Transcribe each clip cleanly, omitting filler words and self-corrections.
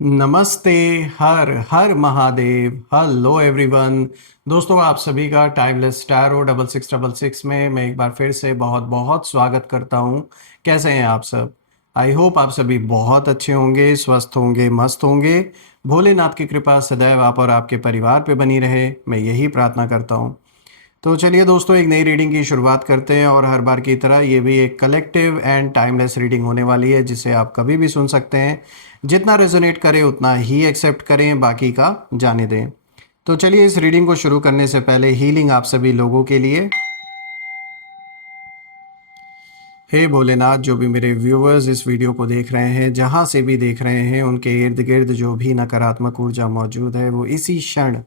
नमस्ते। हर हर महादेव। Hello everyone. दोस्तों, आप सभी का टाइमलेस टैरो 6666 में मैं एक बार फिर से बहुत बहुत स्वागत करता हूँ। कैसे हैं आप सब? आई होप आप सभी बहुत अच्छे होंगे, स्वस्थ होंगे, मस्त होंगे। भोलेनाथ की कृपा सदैव आप और आपके परिवार पे बनी रहे, मैं यही प्रार्थना करता हूँ। तो चलिए दोस्तों, एक नई रीडिंग की शुरुआत करते हैं और हर बार की तरह ये भी एक कलेक्टिव एंड टाइमलेस रीडिंग होने वाली है, जिसे आप कभी भी सुन सकते हैं। जितना रेजोनेट करे उतना ही एक्सेप्ट करें, बाकी का जाने दें। तो चलिए, इस रीडिंग को शुरू करने से पहले हीलिंग आप सभी लोगों के लिए। हे भोलेनाथ, जो भी मेरे व्यूअर्स इस वीडियो को देख रहे हैं, जहाँ से भी देख रहे हैं, उनके इर्द गिर्द जो भी नकारात्मक ऊर्जा मौजूद है वो इसी क्षण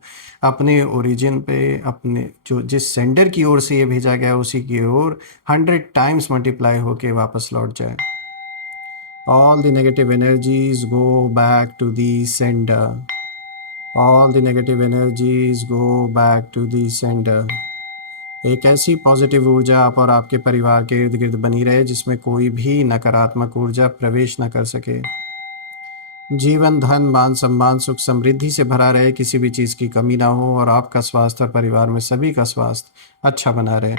अपने ओरिजिन पे, अपने जो जिस सेंडर की ओर से ये भेजा गया उसी की ओर 100 टाइम्स मल्टीप्लाई होके वापस लौट जाए। All the negative energies go back to the sender. All the negative energies go back to the sender. एक ऐसी पॉजिटिव ऊर्जा आप और आपके परिवार के इर्द गिर्द बनी रहे जिसमें कोई भी नकारात्मक ऊर्जा प्रवेश न कर सके। जीवन, धन, मान सम्मान, सुख समृद्धि से भरा रहे, किसी भी चीज़ की कमी ना हो और आपका स्वास्थ्य और परिवार में सभी का स्वास्थ्य अच्छा बना रहे।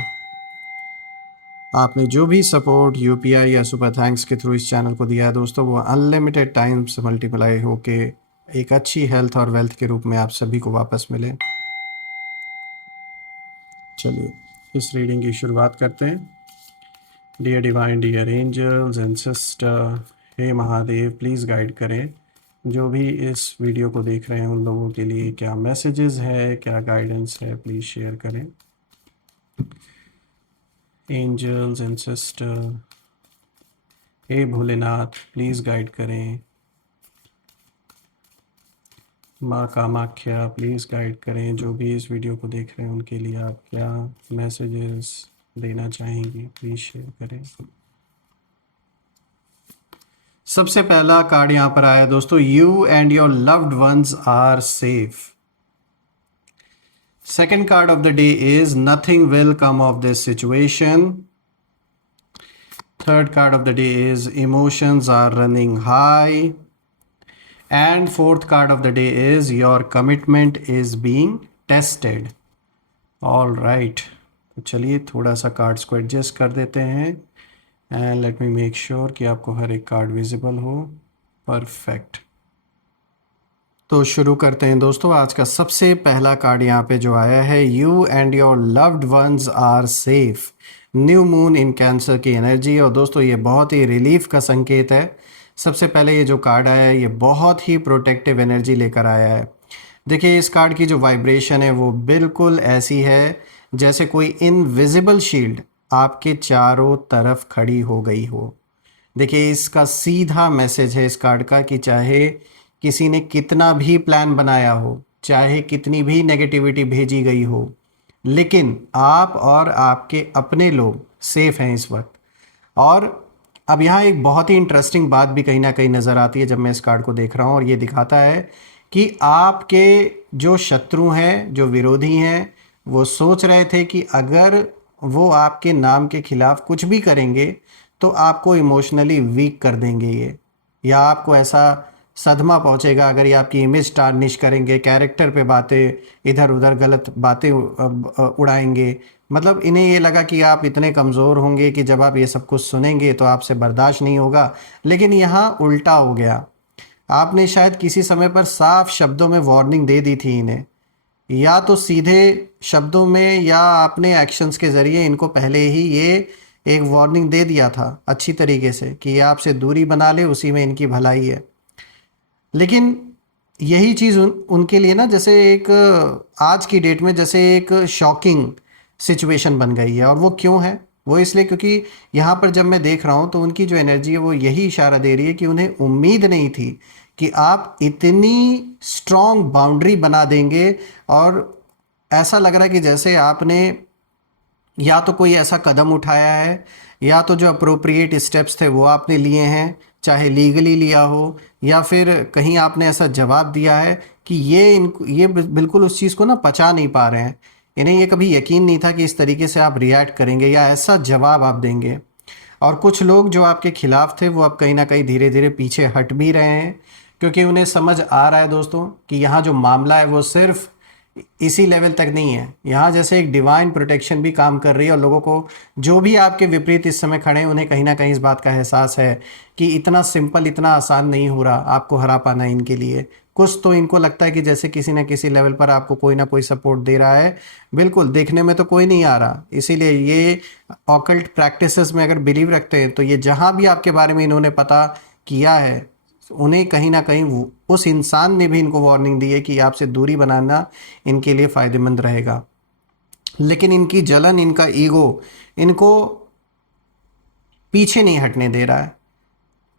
आपने जो भी सपोर्ट यूपीआई या सुपर थैंक्स के थ्रू इस चैनल को दिया है दोस्तों, वो अनलिमिटेड टाइम्स मल्टीप्लाई होके एक अच्छी हेल्थ और वेल्थ के रूप में आप सभी को वापस मिले। चलिए, इस रीडिंग की शुरुआत करते हैं। Dear divine, dear angels and sister, हे महादेव, प्लीज़ गाइड करें जो भी इस वीडियो को देख रहे हैं उन लोगों के लिए क्या मैसेजेस है, क्या गाइडेंस है, प्लीज़ शेयर करें। एंजल्स एंड सिस्टर, हे भोलेनाथ, प्लीज़ गाइड करें। माँ कामाख्या, प्लीज़ गाइड करें जो भी इस वीडियो को देख रहे हैं उनके लिए आप क्या मैसेजेस देना चाहेंगी, प्लीज़ शेयर करें। सबसे पहला कार्ड यहाँ पर आया दोस्तों, you and your loved ones are safe. Second card of the day is nothing will come of this situation. Third card of the day is emotions are running high. And fourth card of the day is your commitment is being tested. All right, तो चलिए थोड़ा सा cards को adjust कर देते हैं and let me make sure कि आपको हर एक कार्ड विजिबल हो। परफेक्ट। तो शुरू करते हैं दोस्तों। आज का सबसे पहला कार्ड यहाँ पे जो आया है, you and your loved ones are safe. New moon in Cancer की एनर्जी। और दोस्तों, ये बहुत ही रिलीफ का संकेत है। सबसे पहले ये जो कार्ड आया है, ये बहुत ही प्रोटेक्टिव एनर्जी लेकर आया है। देखिए, इस कार्ड की जो वाइब्रेशन है वो बिल्कुल ऐसी है जैसे कोई इनविजिबल शील्ड आपके चारों तरफ खड़ी हो गई हो। देखिए, इसका सीधा मैसेज है इस कार्ड का कि चाहे किसी ने कितना भी प्लान बनाया हो, चाहे कितनी भी नेगेटिविटी भेजी गई हो, लेकिन आप और आपके अपने लोग सेफ हैं इस वक्त। और अब यहाँ एक बहुत ही इंटरेस्टिंग बात भी कहीं ना कहीं नज़र आती है जब मैं इस कार्ड को देख रहा हूँ, और ये दिखाता है कि आपके जो शत्रु हैं, जो विरोधी हैं, वो सोच रहे थे कि अगर वो आपके नाम के खिलाफ कुछ भी करेंगे तो आपको इमोशनली वीक कर देंगे ये, या आपको ऐसा सदमा पहुंचेगा अगर ये आपकी इमेज टार्निश करेंगे, कैरेक्टर पे बातें इधर उधर गलत बातें उड़ाएंगे। मतलब इन्हें ये लगा कि आप इतने कमज़ोर होंगे कि जब आप ये सब कुछ सुनेंगे तो आपसे बर्दाश्त नहीं होगा। लेकिन यहाँ उल्टा हो गया। आपने शायद किसी समय पर साफ शब्दों में वार्निंग दे दी थी इन्हें, या तो सीधे शब्दों में या अपने एक्शंस के ज़रिए इनको पहले ही ये एक वार्निंग दे दिया था अच्छी तरीके से कि ये आपसे दूरी बना ले, उसी में इनकी भलाई है। लेकिन यही चीज़ उनके लिए ना, जैसे एक आज की डेट में जैसे एक शॉकिंग सिचुएशन बन गई है। और वो क्यों है? वो इसलिए क्योंकि यहाँ पर जब मैं देख रहा हूँ तो उनकी जो एनर्जी है वो यही इशारा दे रही है कि उन्हें उम्मीद नहीं थी कि आप इतनी स्ट्रॉन्ग बाउंड्री बना देंगे। और ऐसा लग रहा है कि जैसे आपने या तो कोई ऐसा कदम उठाया है, या तो जो अप्रोप्रिएट स्टेप्स थे वो आपने लिए हैं, चाहे लीगली लिया हो, या फिर कहीं आपने ऐसा जवाब दिया है कि ये बिल्कुल उस चीज़ को ना पचा नहीं पा रहे हैं। इन्हें ये कभी यकीन नहीं था कि इस तरीके से आप रिएक्ट करेंगे या ऐसा जवाब आप देंगे। और कुछ लोग जो आपके खिलाफ थे वो अब कहीं ना कहीं धीरे धीरे पीछे हट भी रहे हैं, क्योंकि उन्हें समझ आ रहा है दोस्तों कि यहाँ जो मामला है वो सिर्फ इसी लेवल तक नहीं है, यहाँ जैसे एक डिवाइन प्रोटेक्शन भी काम कर रही है, और लोगों को जो भी आपके विपरीत इस समय खड़े हैं उन्हें कहीं ना कहीं इस बात का एहसास है कि इतना सिंपल, इतना आसान नहीं हो रहा आपको हरा पाना इनके लिए। कुछ तो इनको लगता है कि जैसे किसी ना किसी लेवल पर आपको कोई ना कोई सपोर्ट दे रहा है। बिल्कुल, देखने में तो कोई नहीं आ रहा, इसीलिए ये ऑकल्ट प्रैक्टिसेस में अगर बिलीव रखते हैं तो ये जहाँ भी आपके बारे में इन्होंने पता किया है, उन्हें कहीं ना कहीं उस इंसान ने भी इनको वार्निंग दी है कि आपसे दूरी बनाना इनके लिए फ़ायदेमंद रहेगा। लेकिन इनकी जलन, इनका ईगो इनको पीछे नहीं हटने दे रहा है,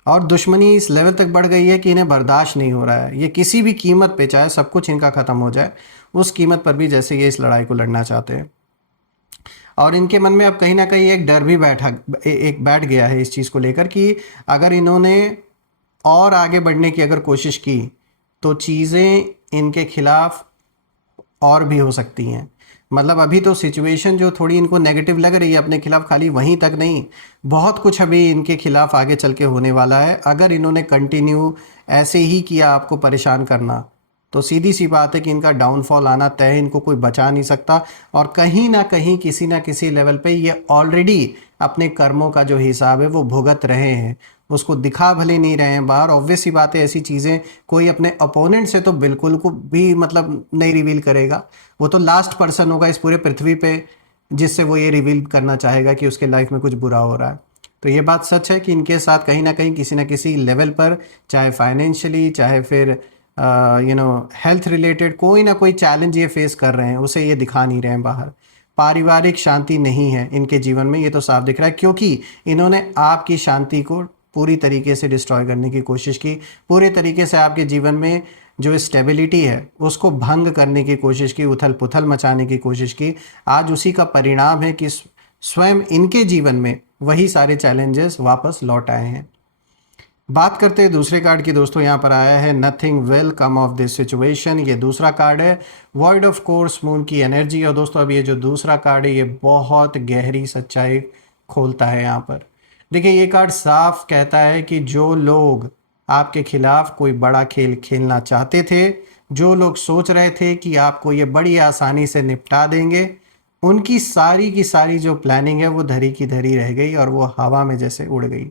और दुश्मनी इस लेवल तक बढ़ गई है कि इन्हें बर्दाश्त नहीं हो रहा है। ये किसी भी कीमत पे, चाहे सब कुछ इनका ख़त्म हो जाए, उस कीमत पर भी जैसे ये इस लड़ाई को लड़ना चाहते हैं। और इनके मन में अब कहीं ना कहीं एक डर भी बैठ गया है इस चीज़ को लेकर कि अगर इन्होंने और आगे बढ़ने की अगर कोशिश की तो चीज़ें इनके खिलाफ और भी हो सकती हैं। मतलब अभी तो सिचुएशन जो थोड़ी इनको नेगेटिव लग रही है अपने खिलाफ, खाली वहीं तक नहीं, बहुत कुछ अभी इनके खिलाफ आगे चल के होने वाला है। अगर इन्होंने कंटिन्यू ऐसे ही किया आपको परेशान करना, तो सीधी सी बात है कि इनका डाउनफॉल आना तय है, इनको कोई बचा नहीं सकता। और कहीं ना कहीं किसी ना किसी लेवल पे ये ऑलरेडी अपने कर्मों का जो हिसाब है वो भुगत रहे हैं, उसको दिखा भले नहीं रहे हैं बाहर। ऑब्वियस सी बात है, ऐसी चीज़ें कोई अपने अपोनेंट से तो बिल्कुल को भी मतलब नहीं रिवील करेगा। वो तो लास्ट पर्सन होगा इस पूरे पृथ्वी पे जिससे वो ये रिवील करना चाहेगा कि उसके लाइफ में कुछ बुरा हो रहा है। तो ये बात सच है कि इनके साथ कहीं ना किसी लेवल पर, चाहे फाइनेंशियली, चाहे फिर हेल्थ रिलेटेड कोई ना कोई चैलेंज ये फेस कर रहे हैं, उसे ये दिखा नहीं रहे हैं बाहर। पारिवारिक शांति नहीं है इनके जीवन में, ये तो साफ दिख रहा है, क्योंकि इन्होंने आपकी शांति को पूरी तरीके से डिस्ट्रॉय करने की कोशिश की, पूरे तरीके से आपके जीवन में जो स्टेबिलिटी है उसको भंग करने की कोशिश की, उथल पुथल मचाने की कोशिश की। आज उसी का परिणाम है कि स्वयं इनके जीवन में वही सारे चैलेंजेस वापस लौट आए हैं। बात करते हैं दूसरे कार्ड की दोस्तों, यहाँ पर आया है nothing will come of this situation. ये दूसरा कार्ड है, वॉइड ऑफ कोर्स मून की एनर्जी। और दोस्तों अब ये जो दूसरा कार्ड है ये बहुत गहरी सच्चाई खोलता है। यहाँ पर देखिए, ये कार्ड साफ कहता है कि जो लोग आपके खिलाफ कोई बड़ा खेल खेलना चाहते थे, जो लोग सोच रहे थे कि आपको ये बड़ी आसानी से निपटा देंगे, उनकी सारी की सारी जो प्लानिंग है वो धरी की धरी रह गई और वो हवा में जैसे उड़ गई।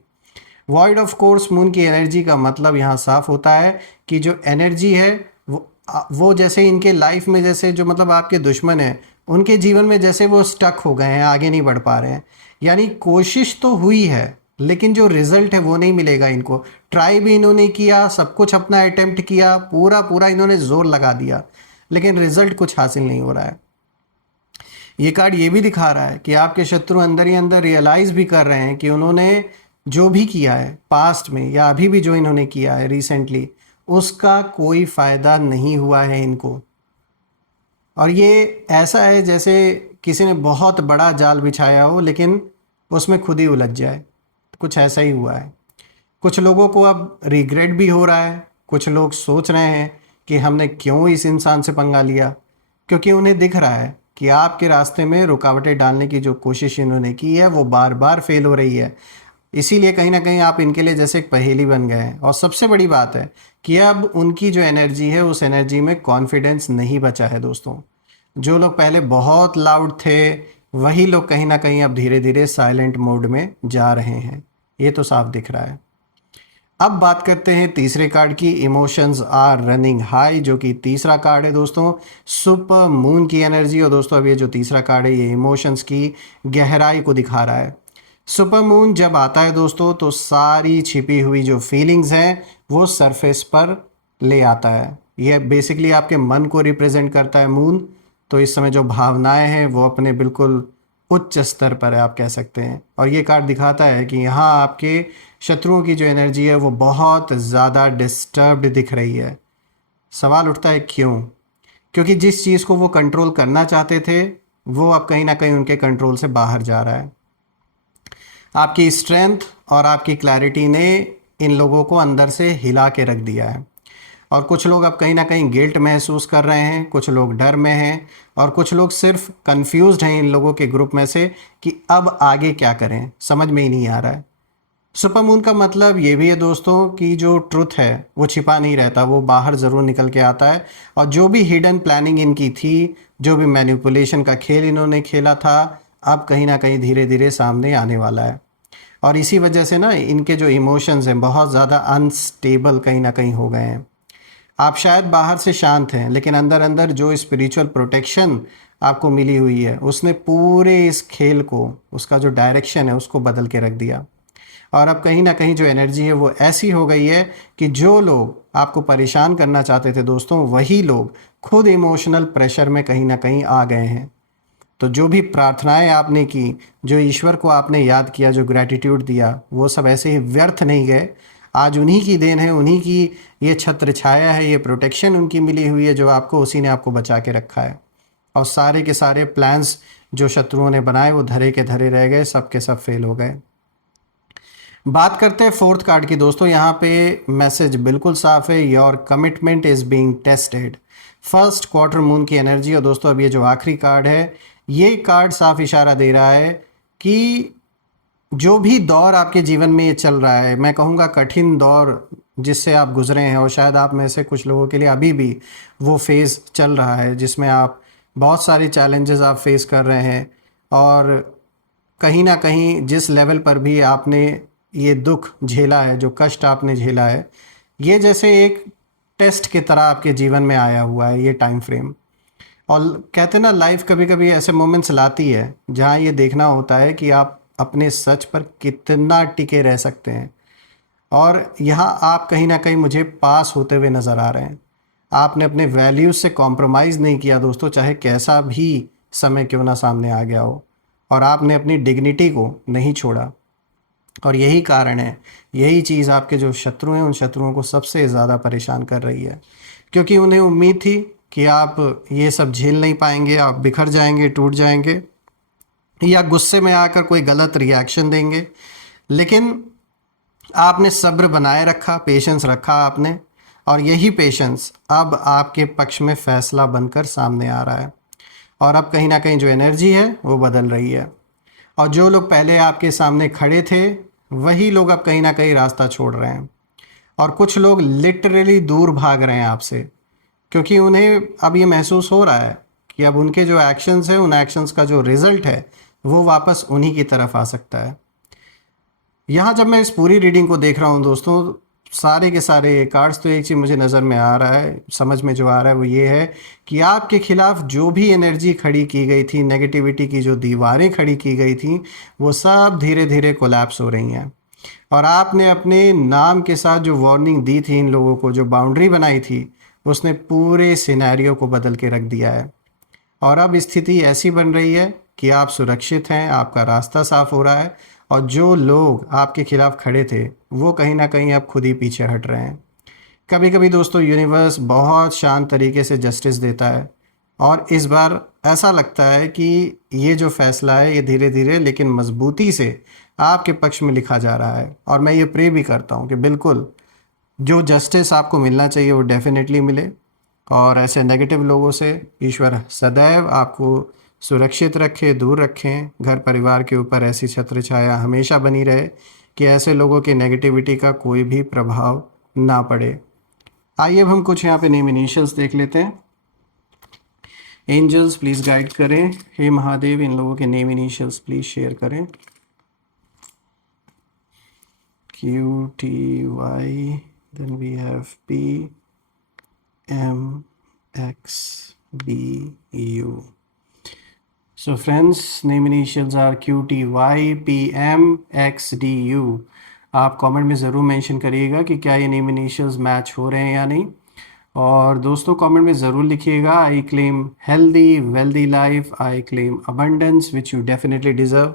वॉइड ऑफ कोर्स मून की एनर्जी का मतलब यहाँ साफ होता है कि जो एनर्जी है वो जैसे इनके लाइफ में, जैसे जो मतलब आपके दुश्मन हैं उनके जीवन में जैसे वो स्टक हो गए हैं, आगे नहीं बढ़ पा रहे हैं। यानी कोशिश तो हुई है लेकिन जो रिजल्ट है वो नहीं मिलेगा इनको। ट्राई भी इन्होंने किया, सब कुछ अपना अटेम्प्ट किया, पूरा इन्होंने जोर लगा दिया, लेकिन रिजल्ट कुछ हासिल नहीं हो रहा है। ये कार्ड ये भी दिखा रहा है कि आपके शत्रु अंदर ही अंदर रियलाइज भी कर रहे हैं कि उन्होंने जो भी किया है पास्ट में या अभी भी जो इन्होंने किया है रिसेंटली, उसका कोई फ़ायदा नहीं हुआ है इनको। और ये ऐसा है जैसे किसी ने बहुत बड़ा जाल बिछाया हो लेकिन उसमें खुद ही उलझ जाए, कुछ ऐसा ही हुआ है। कुछ लोगों को अब रिग्रेट भी हो रहा है, कुछ लोग सोच रहे हैं कि हमने क्यों इस इंसान से पंगा लिया, क्योंकि उन्हें दिख रहा है कि आपके रास्ते में रुकावटें डालने की जो कोशिश इन्होंने की है वो बार बार फेल हो रही है। इसीलिए कहीं ना कहीं आप इनके लिए जैसे एक पहेली बन गए हैं। और सबसे बड़ी बात है कि अब उनकी जो एनर्जी है उस एनर्जी में कॉन्फिडेंस नहीं बचा है दोस्तों। जो लोग पहले बहुत लाउड थे वही लोग कहीं ना कहीं अब धीरे धीरे साइलेंट मोड में जा रहे हैं, ये तो साफ दिख रहा है। अब बात करते हैं तीसरे कार्ड की, इमोशंस आर रनिंग हाई, जो कि तीसरा कार्ड है दोस्तों, सुपर मून की एनर्जी। और दोस्तों अब ये जो तीसरा कार्ड है ये इमोशंस की गहराई को दिखा रहा है। सुपर मून जब आता है दोस्तों तो सारी छिपी हुई जो फीलिंग्स हैं वो सरफेस पर ले आता है। ये बेसिकली आपके मन को रिप्रेजेंट करता है मून। तो इस समय जो भावनाएं हैं वो अपने बिल्कुल उच्च स्तर पर है, आप कह सकते हैं। और ये कार्ड दिखाता है कि यहाँ आपके शत्रुओं की जो एनर्जी है वो बहुत ज़्यादा डिस्टर्ब्ड दिख रही है। सवाल उठता है क्यों? क्योंकि जिस चीज़ को वो कंट्रोल करना चाहते थे वो अब कहीं ना कहीं उनके कंट्रोल से बाहर जा रहा है। आपकी स्ट्रेंथ और आपकी क्लैरिटी ने इन लोगों को अंदर से हिला के रख दिया है। और कुछ लोग अब कहीं ना कहीं गिल्ट महसूस कर रहे हैं, कुछ लोग डर में हैं, और कुछ लोग सिर्फ कंफ्यूज्ड हैं इन लोगों के ग्रुप में से कि अब आगे क्या करें, समझ में ही नहीं आ रहा है। सुपर मून का मतलब ये भी है दोस्तों कि जो ट्रुथ है वो छिपा नहीं रहता, वो बाहर ज़रूर निकल के आता है। और जो भी हिडन प्लानिंग इनकी थी, जो भी मैनिपुलेशन का खेल इन्होंने खेला था, अब कहीं ना कहीं धीरे धीरे सामने आने वाला है। और इसी वजह से ना इनके जो इमोशंस हैं बहुत ज़्यादा अनस्टेबल कहीं ना कहीं हो गए हैं। आप शायद बाहर से शांत हैं, लेकिन अंदर अंदर जो स्पिरिचुअल प्रोटेक्शन आपको मिली हुई है उसने पूरे इस खेल को, उसका जो डायरेक्शन है उसको बदल के रख दिया। और अब कहीं ना कहीं जो एनर्जी है वो ऐसी हो गई है कि जो लोग आपको परेशान करना चाहते थे दोस्तों, वही लोग खुद इमोशनल प्रेशर में कहीं ना कहीं आ गए हैं। तो जो भी प्रार्थनाएं आपने की, जो ईश्वर को आपने याद किया, जो ग्रैटिट्यूड दिया, वो सब ऐसे ही व्यर्थ नहीं गए। आज उन्हीं की देन है, उन्हीं की ये छत्र छाया है, ये प्रोटेक्शन उनकी मिली हुई है, जो आपको उसी ने आपको बचा के रखा है। और सारे के सारे प्लान्स जो शत्रुओं ने बनाए वो धरे के धरे रह गए, सब के सब फेल हो गए। बात करते हैं फोर्थ कार्ड की दोस्तों। यहाँ पे मैसेज बिल्कुल साफ है, your commitment is being tested. First quarter moon की एनर्जी। और दोस्तों अब ये जो आखिरी कार्ड है, ये कार्ड साफ इशारा दे रहा है कि जो भी दौर आपके जीवन में ये चल रहा है, मैं कहूँगा कठिन दौर जिससे आप गुजरे हैं, और शायद आप में से कुछ लोगों के लिए अभी भी वो फेज़ चल रहा है जिसमें आप बहुत सारी चैलेंजेस आप फेस कर रहे हैं। और कहीं ना कहीं जिस लेवल पर भी आपने ये दुख झेला है, जो कष्ट आपने झेला है, ये जैसे एक टेस्ट की तरह आपके जीवन में आया हुआ है ये टाइम फ्रेम। और कहते हैं ना, लाइफ कभी कभी ऐसे मोमेंट्स लाती है जहाँ ये देखना होता है कि आप अपने सच पर कितना टिके रह सकते हैं। और यहाँ आप कहीं ना कहीं मुझे पास होते हुए नज़र आ रहे हैं। आपने अपने वैल्यूज़ से कॉम्प्रोमाइज़ नहीं किया दोस्तों, चाहे कैसा भी समय क्यों ना सामने आ गया हो। और आपने अपनी डिग्निटी को नहीं छोड़ा। और यही कारण है, यही चीज़ आपके जो शत्रु हैं उन शत्रुओं को सबसे ज़्यादा परेशान कर रही है। क्योंकि उन्हें उम्मीद थी कि आप ये सब झेल नहीं पाएंगे, आप बिखर जाएंगे, टूट जाएंगे, या गुस्से में आकर कोई गलत रिएक्शन देंगे। लेकिन आपने सब्र बनाए रखा, पेशेंस रखा आपने। और यही पेशेंस अब आपके पक्ष में फैसला बनकर सामने आ रहा है। और अब कहीं ना कहीं जो एनर्जी है वो बदल रही है। और जो लोग पहले आपके सामने खड़े थे, वही लोग अब कहीं ना कहीं रास्ता छोड़ रहे हैं। और कुछ लोग लिटरली दूर भाग रहे हैं आपसे, क्योंकि उन्हें अब ये महसूस हो रहा है कि अब उनके जो एक्शंस हैं, उन एक्शंस का जो रिजल्ट है वो वापस उन्हीं की तरफ आ सकता है। यहाँ जब मैं इस पूरी रीडिंग को देख रहा हूँ दोस्तों, सारे के सारे कार्ड्स, तो एक चीज़ मुझे नज़र में आ रहा है, समझ में जो आ रहा है वो ये है कि आपके खिलाफ जो भी एनर्जी खड़ी की गई थी, नेगेटिविटी की जो दीवारें खड़ी की गई थी, वो सब धीरे धीरे कोलैप्स हो रही हैं। और आपने अपने नाम के साथ जो वार्निंग दी थी इन लोगों को, जो बाउंड्री बनाई थी, उसने पूरे सिनेरियो को बदल के रख दिया है। और अब स्थिति ऐसी बन रही है कि आप सुरक्षित हैं, आपका रास्ता साफ हो रहा है। और जो लोग आपके खिलाफ खड़े थे वो कहीं ना कहीं अब खुद ही पीछे हट रहे हैं। कभी कभी दोस्तों यूनिवर्स बहुत शांत तरीके से जस्टिस देता है, और इस बार ऐसा लगता है कि ये जो फैसला है ये धीरे धीरे लेकिन मजबूती से आपके पक्ष में लिखा जा रहा है। और मैं ये प्रे भी करता हूँ कि बिल्कुल जो जस्टिस आपको मिलना चाहिए वो डेफिनेटली मिले। और ऐसे नेगेटिव लोगों से ईश्वर सदैव आपको सुरक्षित रखे, दूर रखें। घर परिवार के ऊपर ऐसी छत्र छाया हमेशा बनी रहे कि ऐसे लोगों की नेगेटिविटी का कोई भी प्रभाव ना पड़े। आइए अब हम कुछ यहाँ पे नेम इनिशियल्स देख लेते हैं। एंजल्स प्लीज़ गाइड करें। हे महादेव, इन लोगों के नेम इनिशियल्स प्लीज़ शेयर करें। QTY, then we have PMXBU. So friends, name initials are QTYPMXDU. आप कमेंट में ज़रूर मेंशन करिएगा कि क्या ये नेम इनिशियल्स मैच हो रहे हैं या नहीं। और दोस्तों कमेंट में ज़रूर लिखिएगा, I claim healthy wealthy life, I claim abundance which you definitely deserve.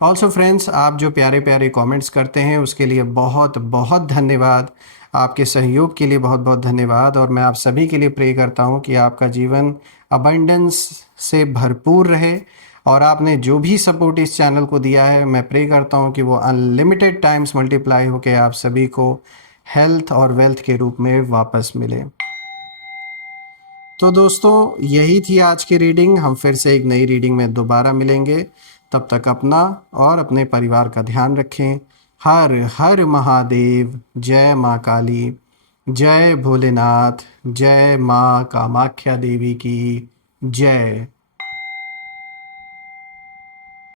Also friends, आप जो प्यारे प्यारे कमेंट्स करते हैं उसके लिए बहुत बहुत धन्यवाद। आपके सहयोग के लिए बहुत बहुत धन्यवाद। और मैं आप सभी के लिए प्रे करता हूँ कि आपका जीवन अबंडेंस से भरपूर रहे। और आपने जो भी सपोर्ट इस चैनल को दिया है, मैं प्रे करता हूँ कि वो अनलिमिटेड टाइम्स मल्टीप्लाई होकर आप सभी को हेल्थ और वेल्थ के रूप में वापस मिले। तो दोस्तों यही थी आज की रीडिंग। हम फिर से एक नई रीडिंग में दोबारा मिलेंगे। तब तक अपना और अपने परिवार का ध्यान रखें। हर हर महादेव। जय माँ काली। जय भोलेनाथ। जय माँ कामाख्या देवी की जय।